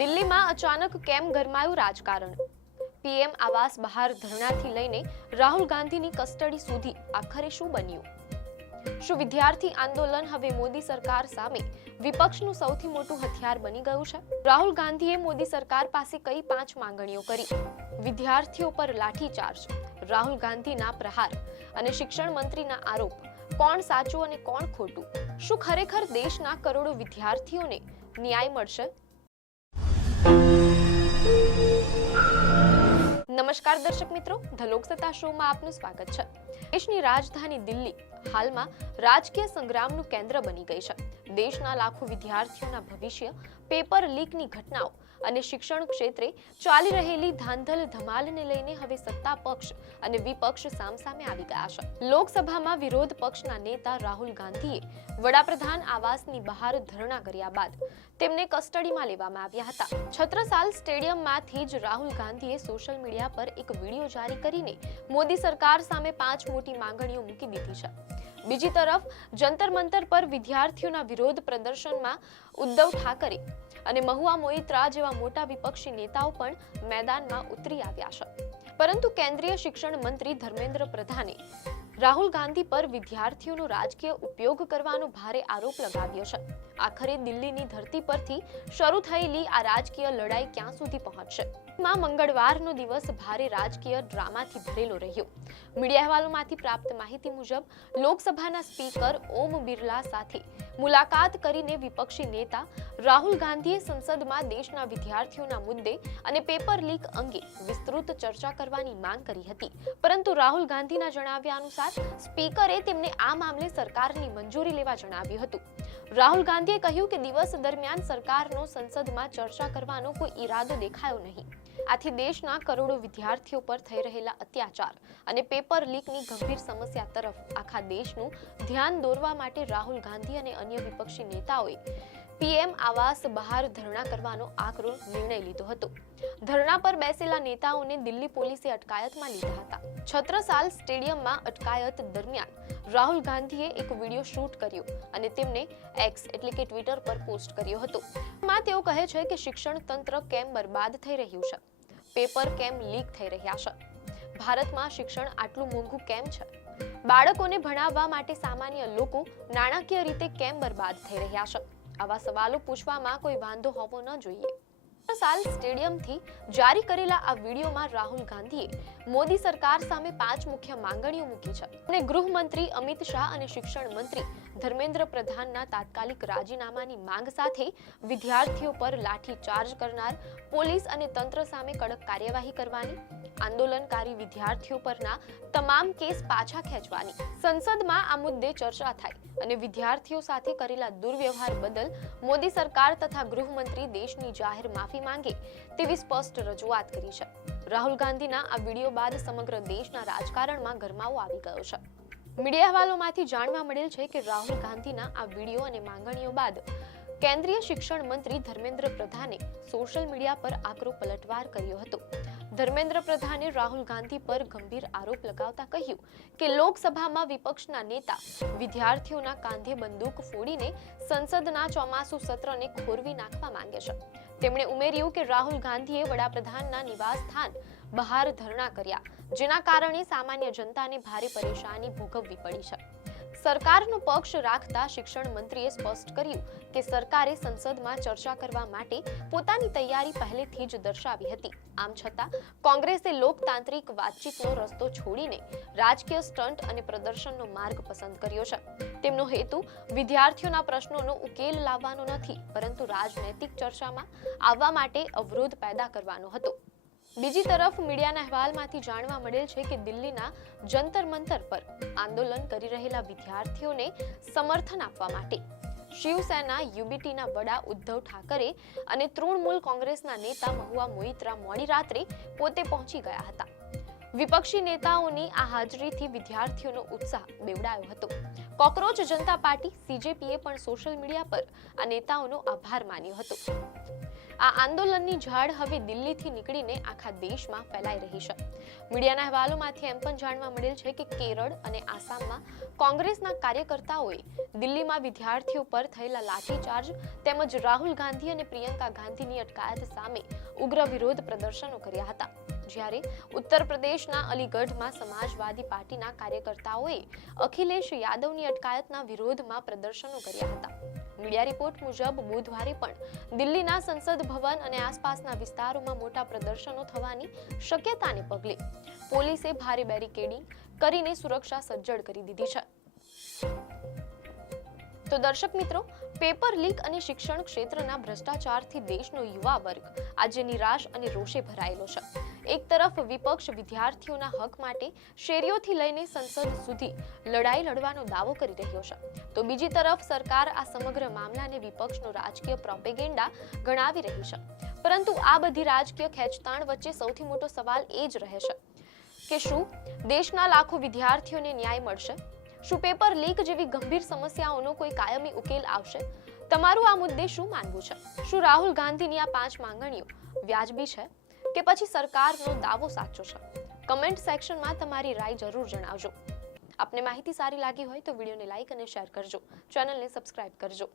દિલ્હીમાં અચાનક કેમ ગરમાયું રાજકારણ? પીએમ આવાસ બહાર ધરણાથી લઈને રાહુલ ગાંધીની કસ્ટડી સુધી આખરે શું બન્યું? શું વિદ્યાર્થી આંદોલન હવે મોદી સરકાર સામે વિપક્ષનું સૌથી મોટું હથિયાર બની ગયું છે? રાહુલ ગાંધીએ મોદી સરકાર પાસે કઈ 5 માંગણીઓ કરી? વિદ્યાર્થીઓ પર લાઠીચાર્જ, રાહુલ ગાંધીના પ્રહાર અને શિક્ષણ મંત્રીના આરોપ. કોણ સાચું અને કોણ ખોટું? શું ખરેખર દેશના કરોડો વિદ્યાર્થીઓને ન્યાય મળશે? નમસ્કાર દર્શક મિત્રો, ધ લોકસત્તા શોમાં આપનું સ્વાગત છે. દેશની રાજધાની દિલ્હી હાલમાં રાજકીય સંગ્રામનું કેન્દ્ર બની ગઈ છે. દેશના લાખો વિદ્યાર્થીઓના ભવિષ્ય, પેપર લીકની ઘટનાઓ અને શિક્ષણ ક્ષેત્રે ચાલી રહેલી ધાંધલ ધમાલને લઈને હવે સત્તા પક્ષ અને વિપક્ષ સામસામે આવી ગયા છે. લોકસભામાં વિરોધ પક્ષના નેતા રાહુલ ગાંધીએ વડાપ્રધાન આવાસની બહાર ધરણા કર્યા બાદ તેમને કસ્ટડીમાં લેવામાં આવ્યા હતા. છત્રસાલ સ્ટેડિયમમાંથી જ રાહુલ ગાંધીએ સોશિયલ મીડિયા પર એક વિડીયો જારી કરીને મોદી સરકાર સામે 5 મોટી માંગણીઓ મૂકી દીધી છે. બીજી તરફ જંતર મંતર પર વિદ્યાર્થીઓના વિરોધ પ્રદર્શનમાં ઉદ્ધવ ઠાકરે અને મહુઆ મોઇત્રા જેવા મોટા વિપક્ષી નેતાઓ પણ મેદાનમાં ઉતરી આવ્યા છે. પરંતુ કેન્દ્રીય શિક્ષણ મંત્રી ધર્મેન્દ્ર પ્રધાને રાહુલ ગાંધી પર વિદ્યાર્થીઓનો રાજકીય ઉપયોગ કરવાનો ભારે આરોપ લગાવ્યો છે. આખરે દિલ્હીની ધરતી પરથી શરૂ થયેલી આ રાજકીય લડાઈ ક્યાં સુધી પહોંચશે? મંગળવારનો દિવસ ભારે રાજકીય ડ્રામાથી ભરેલો રહ્યો. મીડિયા અહેવાલોમાંથી પ્રાપ્ત માહિતી મુજબ લોકસભાના સ્પીકર ઓમ બિરલા સાથે મુલાકાત કરીને વિપક્ષી નેતા રાહુલ ગાંધીએ સંસદમાં દેશના વિદ્યાર્થીઓના મુદ્દે અને પેપર લીક અંગે વિસ્તૃત ચર્ચા કરવાની માંગ કરી હતી. પરંતુ રાહુલ ગાંધીના જણાવ્યા અનુસાર સ્પીકરે તેમને આ મામલે સરકારની મંજૂરી લેવા જણાવ્યું હતું. રાહુલ ગાંધીએ કહ્યું કે દિવસ દરમિયાન સરકારનો સંસદમાં ચર્ચા કરવાનો કોઈ ઈરાદો દેખાયો નહીં. આથી દેશના કરોડો વિદ્યાર્થીઓ પર થઈ રહેલા અત્યાચાર અને પેપર લીકની ગંભીર સમસ્યા તરફ આખા દેશનું ધ્યાન દોરવા માટે રાહુલ ગાંધી અને અન્ય વિપક્ષી નેતાઓએ પીએમ આવાસ બહાર ધરણા કરવાનો આકરો નિર્ણય લીધો હતો. ધરણા પર બેસેલા નેતાઓને દિલ્હી પોલીસે અટકાયતમાં લીધા હતા. છત્રસાલ સ્ટેડિયમમાં અટકાયત દરમિયાન રાહુલ ગાંધીએ એક વિડીયો શૂટ કર્યો અને તેમને એક્સ એટલે કે ટ્વિટર પર પોસ્ટ કર્યો હતો. માં તેઓ કહે છે કે શિક્ષણ તંત્ર કેમ બરબાદ થઈ રહ્યું છે, પેપર કેમ લીક થઈ રહ્યા છે, ભારતમાં શિક્ષણ આટલું મોંઘું કેમ છે, બાળકોને ભણાવવા માટે સામાન્ય લોકો નાણાકીય રીતે કેમ બરબાદ થઈ રહ્યા છે. આવા સવાલો પૂછવામાં કોઈ વાંધો હોવો ન જોઈએ. સાલ સ્ટેડિયમથી જારી કરેલા આ વિડીયોમાં રાહુલ ગાંધીએ મોદી સરકાર સામે 5 મુખ્ય માંગણીઓ મૂકી છે અને ગૃહમંત્રી અમિત શાહ અને શિક્ષણ મંત્રી ધર્મેન્દ્ર પ્રધાનના તાત્કાલિક રાજીનામાની માંગ સાથે વિદ્યાર્થીઓ પર લાઠીચાર્જ કરનાર પોલીસ અને તંત્ર સામે કડક કાર્યવાહી કરવાની, આંદોલનકારી વિદ્યાર્થીઓ પરના તમામ કેસ પાછા ખેંચવાની, સંસદમાં આ મુદ્દે ચર્ચા થાય અને વિદ્યાર્થીઓ સાથે કરેલા દુર્વ્યવહાર બદલ મોદી સરકાર તથા ગૃહમંત્રી દેશની જાહેર માફી માંગે તેવી સ્પષ્ટ રજૂઆત કરી છે. રાહુલ ગાંધીના આ વિડીયો બાદ સમગ્ર દેશના રાજકારણમાં ગરમાવો આવી ગયો છે. મીડિયા અહેવાલોમાંથી જાણવા મળેલ છે કે રાહુલ ગાંધીના આ વિડીયો અને માંગણીઓ બાદ કેન્દ્રીય શિક્ષણ મંત્રી ધર્મેન્દ્ર પ્રધાને સોશિયલ મીડિયા પર આકરો પલટવાર કર્યો હતો. ધર્મેન્દ્ર પ્રધાને રાહુલ ગાંધી પર ગંભીર આરોપ લગાવતા કહ્યું કે લોકસભામાં વિપક્ષના નેતા વિદ્યાર્થીઓના કાંધે બંદૂક ફોડીને સંસદના ચોમાસુ સત્રને ખોરવી નાખવા માંગે છે. તેમણે ઉમેર્યું કે રાહુલ ગાંધીએ વડાપ્રધાનના નિવાસ સ્થાન બહાર ધરણા કર્યા, જેના કારણે સામાન્ય જનતાને ભારે પરેશાની ભોગવવી પડી છે. સરકારનો પક્ષ રાખતા શિક્ષણ મંત્રીએ સ્પષ્ટ કર્યું કે સરકારે સંસદમાં ચર્ચા કરવા માટે પોતાની તૈયારી પહેલેથી જ દર્શાવી હતી. આમ છતાં કોંગ્રેસે લોકતાંત્રિક વાતચીતનો રસ્તો છોડીને રાજકીય સ્ટન્ટ અને પ્રદર્શનનો માર્ગ પસંદ કર્યો છે. તેમનો હેતુ વિદ્યાર્થીઓના પ્રશ્નોનો ઉકેલ લાવવાનો નથી, પરંતુ રાજનૈતિક ચર્ચામાં આવવા માટે અવરોધ પેદા કરવાનો હતો. બીજી તરફ મીડિયાના અહેવાલમાંથી જાણવા મળેલ છે કે દિલ્હીના જંતર મંતર પર આંદોલન કરી રહેલા વિદ્યાર્થીઓને સમર્થન આપવા માટે શિવસેના યુબીટીના વડા ઉદ્ધવ ઠાકરે અને તૃણમૂલ કોંગ્રેસના નેતા મહુઆ મોઇત્રા મોડી રાત્રે પોતે પહોંચી ગયા હતા. વિપક્ષી નેતાઓની આ હાજરીથી વિદ્યાર્થીઓનો ઉત્સાહ બેવડાયો હતો. કોકરોચ જનતા પાર્ટી સીજેપીએ પણ સોશિયલ મીડિયા પર આ નેતાઓનો આભાર માન્યો હતો. આ આંદોલનની ઝાડ હવે દિલ્હીથી નીકળીને આખા દેશમાં ફેલાઈ રહી છે. મીડિયાના અહેવાલોમાંથી એમ પણ જાણવા મળેલ છે કે કેરળ અને આસામમાં કોંગ્રેસના કાર્યકર્તાઓએ દિલ્હીમાં વિદ્યાર્થીઓ પર થયેલા લાઠીચાર્જ તેમજ રાહુલ ગાંધી અને પ્રિયંકા ગાંધીની અટકાયત સામે ઉગ્ર વિરોધ પ્રદર્શનો કર્યા હતા. જ્યારે ઉત્તર પ્રદેશના અલીગઢમાં સમાજવાદી પાર્ટીના કાર્યકર્તાઓએ અખિલેશ યાદવની અટકાયતના વિરોધમાં પ્રદર્શનો કર્યા હતા. મીડિયા રિપોર્ટ મુજબ બુધવારે પણ દિલ્હીના સંસદ ભવન અને આસપાસના વિસ્તારોમાં મોટા પ્રદર્શનો થવાની શક્યતાને પગલે પોલીસે ભારે બેરિકેડિંગ કરીને સુરક્ષા સજ્જડ કરી દીધી છે. તો દર્શક મિત્રો, પેપર લીક અને શિક્ષણ ક્ષેત્રના ભ્રષ્ટાચારથી દેશનો યુવા વર્ગ આજે નિરાશ અને રોષે ભરાયેલો છે. એક તરફ વિપક્ષ વિદ્યાર્થીઓના હક માટે શેરીઓથી લઈને સંસદ સુધી લડાઈ લડવાનો દાવો કરી રહ્યો છે, તો બીજી તરફ સરકાર આ સમગ્ર મામલાને વિપક્ષનો રાજકીય પ્રોપેગેન્ડા ગણાવી રહી છે. પરંતુ આ બધી રાજકીય ખેંચતાણ વચ્ચે સૌથી મોટો સવાલ એ જ રહે છે કે શું દેશના લાખો વિદ્યાર્થીઓને ન્યાય મળશે? શું પેપર લીક જેવી ગંભીર સમસ્યાઓનો કોઈ કાયમી ઉકેલ આવશે? તમારું આ મુદ્દે શું માનવું છે? શું રાહુલ ગાંધીની આ 5 માંગણીઓ વ્યાજબી છે કે પછી સરકારનો દાવો સાચો છે? કમેન્ટ સેક્શનમાં તમારી રાય જરૂર જણાવજો. આપને માહિતી સારી લાગી હોય તો વિડીયોને લાઈક અને શેર કરજો. ચેનલને સબસ્ક્રાઇબ કરજો.